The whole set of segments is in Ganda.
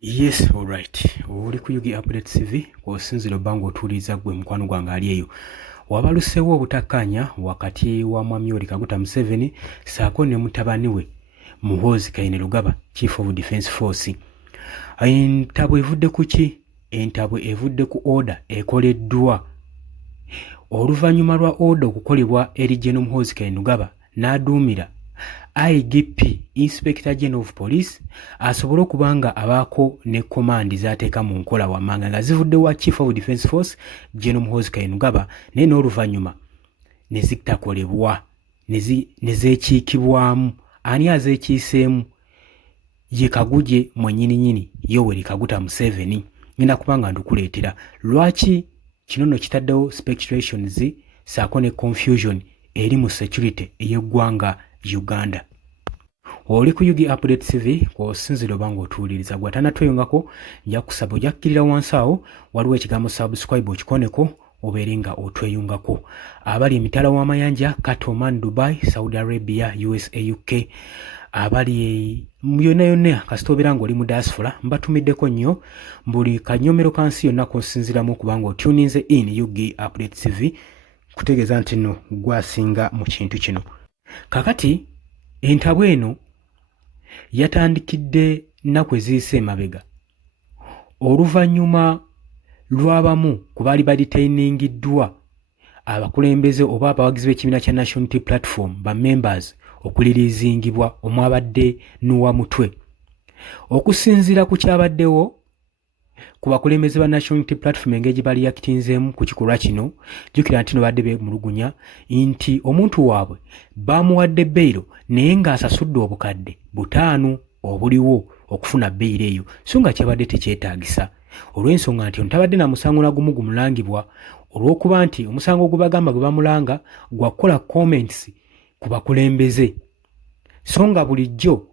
Yes, alright. Oli ku Yugi Update TV osinzira obanga otuuliza gwe mukwano gwange ali eyo. Wabaluseewo obutakkaanya wakati wa Mwami Yoweri Kaguta Museveni ssaako ne mutabani we Muhoozi Kainerugaba, Chief of Defence Force. Entabwe evudde ku ki? Entabwe evudde ku order ekoleddwa. Oluvannyuma lwa order okukolebwa eri General Muhoozi Kainerugaba n'aduumira IGP Inspector General of Police asobole okubanga abaako ne command z'ateeka mu nkola wammanga nga zivudde wa Chief of Defence Force General Muhoozi Kainerugaba naye n'oluvannyuma ne zitakolebwa ne zeekiikibwamu. Ani azeekiiseemu? Ye Kaguje mwennyininyini Yoweri Kaguta Museveni. Ngenda kubanga ndukuleetera lwaki kino nno kitaddewo speculations ssaako ne confusion eri mu security ey'eggwanga Uganda. Oli ku Yugi Update TV kw'osinzira obanga otuwuliriza gwe atannatweyungako nja kusaba ojja kukkirira wansi awo waliwo ekigambo subscribe okikoneko obeere nga otweyungako. Abali emitala w'amayanja Katoman, Dubai, Saudi Arabia, USA, UK, abali yonna yonna kasita obeera ng'oli mu diaspora mbatumiddeko nnyo buli kanyomero kansi yonna k'osinziramu okubanga otuninze in Yugi Update TV kutegeeza nti nno gwasinga mu kintu kino. Kakati entabwe eno yatandikidde nnaku eziyise emabega oluvannyuma lw'abamu ku baali badetainingiddwa abakulembeze oba abawagizi b'ekibiina kya National Unity Platform ba members okuliriizingibwa omwabadde n'uwa mutwe. Okusinziira ku kyabaddewo ku bakulembeze ba National Unity Platform engeri gye bali yakitinzeemu ku kikolwa kino, jjukira nti no badde beemulugunya nti omuntu waabwe baamuwadde beyiro naye ng'asasudde obukadde 5 obuliwo okufuna beyiro eyo, so nga kyabadde tekyetaagisa olw'ensonga nti tabadde na musango na gumu gumulangibwa olw'okuba nti omusango ogubagamba gwe bamulanga gwa kukola comments ku bakulembeze, so nga bulijjo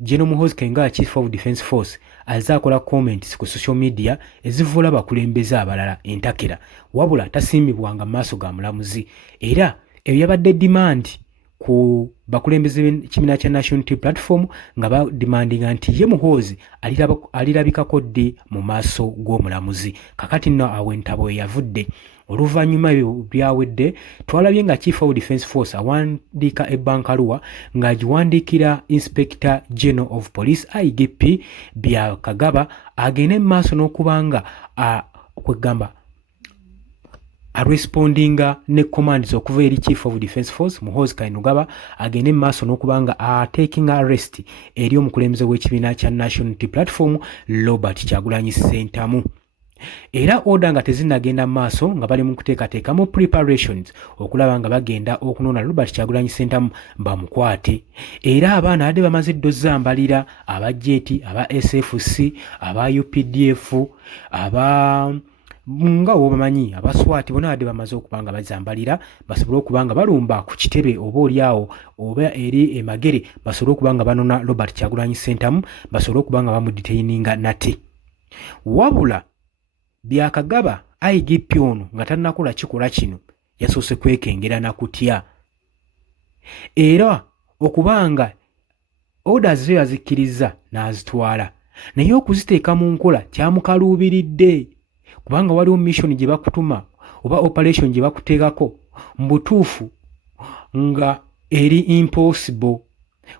General Muhoozi Kainerugaba Chief of Defence Force azze akola comments ku social media ezivuula bakulembeze abalala entakera, wabula tasiimibwanga mu maaso ga mulamuzi. Era ebyo yabadde demand ku bakulembeze b'ekibiina kya National Unity Platform nga badimandinga nti ye Muhoozi alirabikako ddi mu maaso g'omulamuzi. Kakati nno awo entabwe yavudde. Oluvannyuma ebyo byawedde twalabye nga Chief of Defence Force awandiika ebbankaluwa ng'agiwandiikira Inspector General of Police IGP Byakagaba agende mu maaso n'okubanga kwegamba respondinga ne commands okuva eri Chief of Defence Force Muhoozi Kainerugaba agende mu maaso n'okubanga taking arrest eri omukulembeze w'ekibiina kya National Unity Platform Robert Kyagulanyi Ssentamu. Era order nga tezinnagenda mu maaso nga bali mu kuteekateeka mu preparations okulaba nga bagenda okunona Robert Kyagulanyi Ssentamu bamukwate. Era abaana badde bamaze ddo zambalira aba JET, aba SFC, aba UPDF, aba nga obamanyi aba SWAT bonna badde bamaze okubanga bazambalira basobole okubanga balumba ku kitebe oba oliawo oba eri emagere basobole okubanga banona Robert Kyagulanyi Ssentamu basobole okubanga bamudetaininga nate. Wabula Byakagaba IGP ono nga tannakola kikola kino yasoose kwekengera na kutya era okubanga orders ze yazikkiriza n'azitwala naye okuziteeka mu nkola kyamukaluubiridde kubanga waliwo mission gye bakutuma oba operation gye bakuteekako mu butuufu nga eri impossible,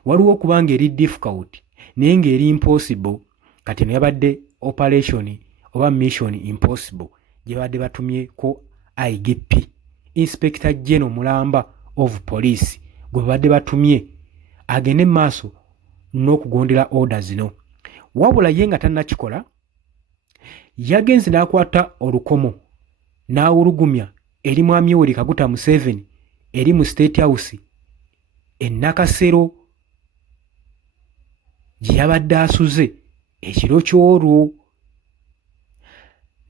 waliwo okubanga eri difficult naye ng'eri impossible. Kati no yabadde operation oba mission impossible gye badde batumyeko IGP Inspector General Mulamba of Police gwe badde batumye agende mu maaso n'okugondera order zino. Wabula ye nga tannakikola yagenze n'akwata olukomo n'awulugumya eri Mwami Yoweri Kaguta Museveni eri mu State House e Nakasero gye yabadde asuze ekiro ky'olwo.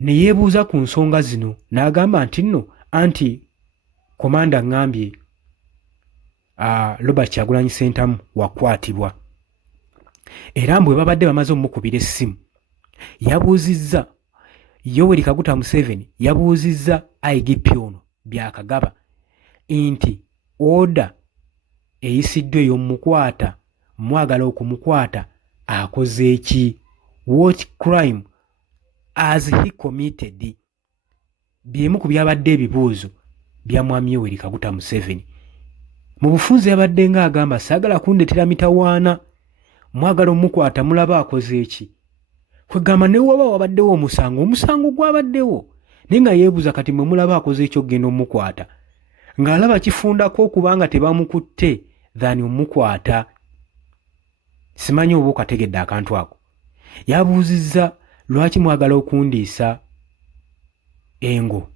Ne yeebuuza ku nsonga zino n'agamba nti nno anti komanda ngambye Robert Kyagulanyi Ssentamu wakwatibwa. Era mbwe babadde bamaze omukubira essimu yabuuzizza Yoweri Kaguta Museveni yabuuzizza IGP ono Byakagaba nti order eyisiddwa ey'omukwata mwagala okumukwata akoze eki what crime has he committed byemu ku byabadde ebibuuzo bya mwami Yoweri Kaguta Museveni. Mu bufunze yabadde ng'agamba saagala kundetera mitawaana, mwagala omukwata mulaba akoze eki. Kwegamba ne waba wabaddewo omusango gwabaddewo, naye nga yeebuuza kati mwe mulaba akoze ekyo ogenda omukwata, ng'alaba kifundako okubanga tebamukutte than omukwata. Simanyi oba okategedde akantu ako. Yabuuzizza lwaki mwagala okundiisa engo,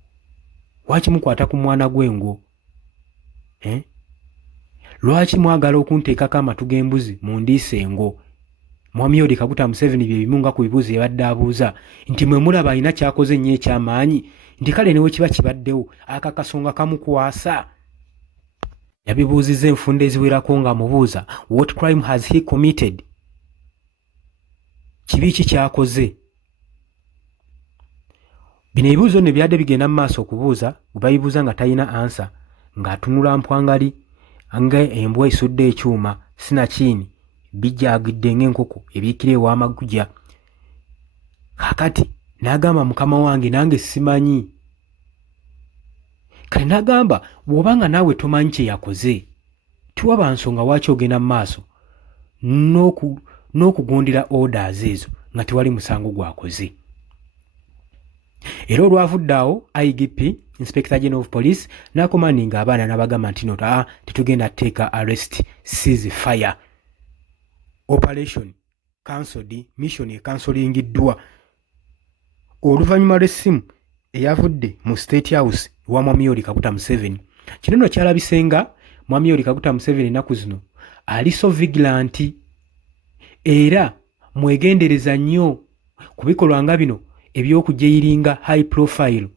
lwaki mukwata ku mwana gw'engo, lwaki mwagala okunteekako amatu g'embuzi mu ndiisa engo. Mwami Yoweri Kaguta Museveni bye bimu nga ku bibuuzo yabadde abuuza nti mwe mulaba alina kyakoze nnyo eky'amaanyi, nti kale newe kiba kibaddewo akakasonga kamukwasa. Yabibuuzizza enfunda eziwerako nga mubuuza what crime has he committed, kibi ki kyakoze. Bino ebibuuzo ne byadde bigenda mu maaso okubuuza, bwe babibuuza nga talina ansa, ng'atunula mpwangali nga embwa esudde ekyuma sinakiini bijjaagidde ng'enkoko ebiikira ew'amagujja. Kakati n'agamba mukama wange nange simanyi. Kale n'agamba bw'obanga naawe tomanyi kye yakoze, tiwaba nsonga lwaki ogenda mu maaso n'okugondera orders ezo nga tewali musango gwakoze. Era olwavudde awo IGP Inspector General of Police n'akomandinga abaana n'abagamba nti no tetugenda teeka arrest, cease fire, operation cancelled, mission ekansolingiddwa. Oluvannyuma lw'essimu eyavudde mu State House wa mwami Yoweri Kaguta Museveni, kino nno kyalabisenga mwami Yoweri Kaguta Museveni ennaku zino ali so vigilant era mwegendereza nnyo ku bikolwa nga bino eby'okujeyiringa high profile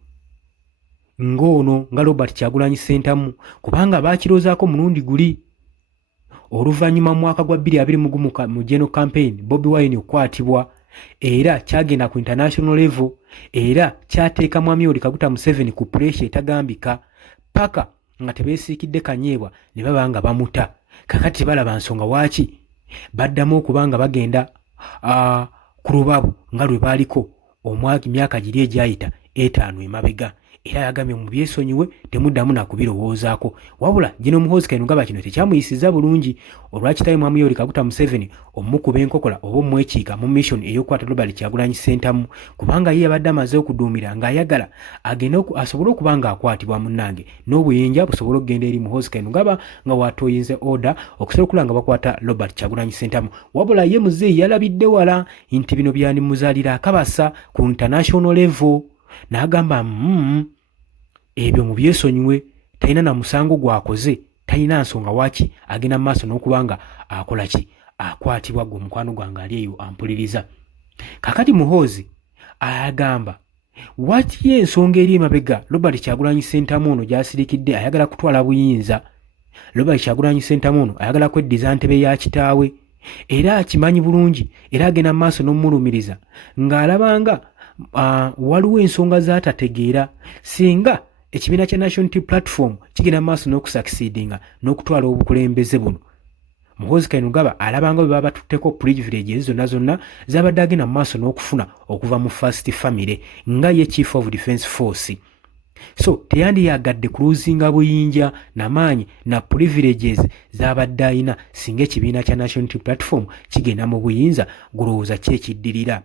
ng'ono nga Robert Kyagulanyi Ssentamu, kubanga baakiroozaako mulundi guli oluvannyuma mu mwaka gwa 2021 mu general campaign Bobi Wine okukwatibwa, era kyagenda ku international level, era kyateeka mwami Yoweri Kaguta Museveni ku pressure etagambika paka nga tebeesiikidde kanyeebwa ne baba nga bamuta. Kakati balaba nsonga waaki baddamu okubanga bagenda ku lubabu nga lwe baaliko emyaka giri egyayita 5 emabega. Era yagambye mu byesonyiwe temuddamu nakubirowoozaako, wabula General Muhoozi Kainerugaba kino tekyamuyisiza bulungi. Olwakitayo mwami Yoweri Kaguta Museveni omukuba enkokola oba omwekiika mu mission ey'okukwata Robert Kyagulanyi Ssentamu, kubanga ye yabadde amaze okuduumira ng'ayagala agende asobole okuba nga akwatibwa munnange n'obuyinja busobole okugenda eri Muhoozi Kainerugaba nga waatooyinze order okusobola okulanga bakwata Robert Kyagulanyi Ssentamu. Wabula ye muzeeyi yalabidde wala nti bino byandimuzaalira akabasa ku international level, n'agamba ebyo mu byesonyiwe, talina na musango gwakoze, talina nsonga waaki agenda mu maaso n'okubanga akola ki, akwatibwa gwe mukwano gwange ali eyo ampuliriza. Kakati Muhoozi agamba wati ye ensonga eri emabega Robert Kyagulanyi Ssentamu ono gy'asirikidde ayagala kutwala buyinza. Robert Kyagulanyi Ssentamu ono ayagala kweddiza ntebe ya kitaawe, era akimanyi bulungi, era agenda mu maaso n'omulumiriza ng'alabanga waliwo ensonga z'atategeera singa ekibiina kya National Unity Platform kigenda maaso n'okusucceedinga n'okutwala obukulembeze buno. Muhoozi Kainerugaba alabanga bwe baba batutteko privilege zonna z'abadde agenda mu maaso n'okufuna okuva mu First Family nga ye Chief of Defence Force. So teyandiyagadde kuluzinga buyinja n'amaanyi na privileges z'abadde ayina singa ekibiina kya National Unity Platform kigenda mu buyinza. Gulowooza kyekiddirira?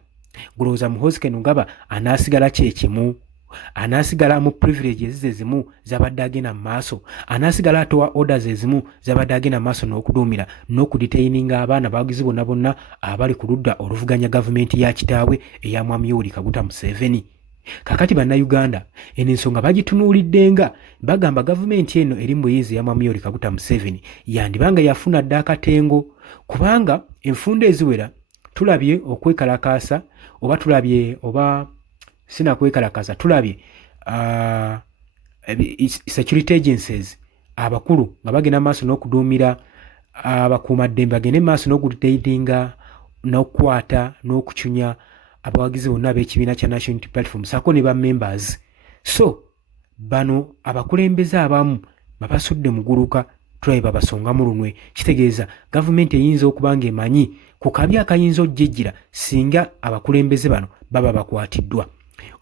Gulowooza Muhoozi Kainerugaba anaasigala kyekimu? Anaasigala mu privileges zezimu z'abadde agenda mu maaso? Anaasigala atowa orders ezimu z'abadde agenda mu maaso n'okuduumira n'okudetaininga abaana abawagizi bonna abali ku ludda oluvuganya gavumenti ya kitaawe eya mwami Yoweri Kaguta Museveni? Kakati bannayuganda eno ensonga bagitunuuliddenga bagamba gavumenti eno eri mu buyinza ya mwami Yoweri Kaguta Museveni yandibanga yafuna dda akatengo, kubanga enfunda eziwera tulabye okwekalakaasa oba tulabye oba sinakwekalakaasa tulabye security agencies abakulu nga bagenda maaso n'okuduumira abakuumaddembe bagende maaso n'okudetaininga n'okukwata n'okucunya abawagizi bonna ab'ekibiina kya National Unity Platform sako ne ba members. So bano abakulembeze abamu babasudde muguluka tulabye basongamu lunwe. Kitegeeza gavumenti eyinza okuba ng'emanyi ku kabi akayinza okujjira singa abakulembeze bano baba bakwatiddwa.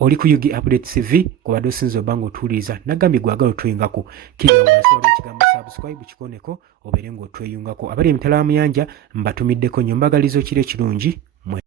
Oli ku Yugi Updates TV kubadde osinza obba ng'otuwuliriza nagambye gwagala otweyungako kiri wansi waliwo ekigambo subscribe kikoneko obeere ng'otweyungako. Abali emitala muyanja mbatumiddeko nnyo mbagaliza kiro kirungi.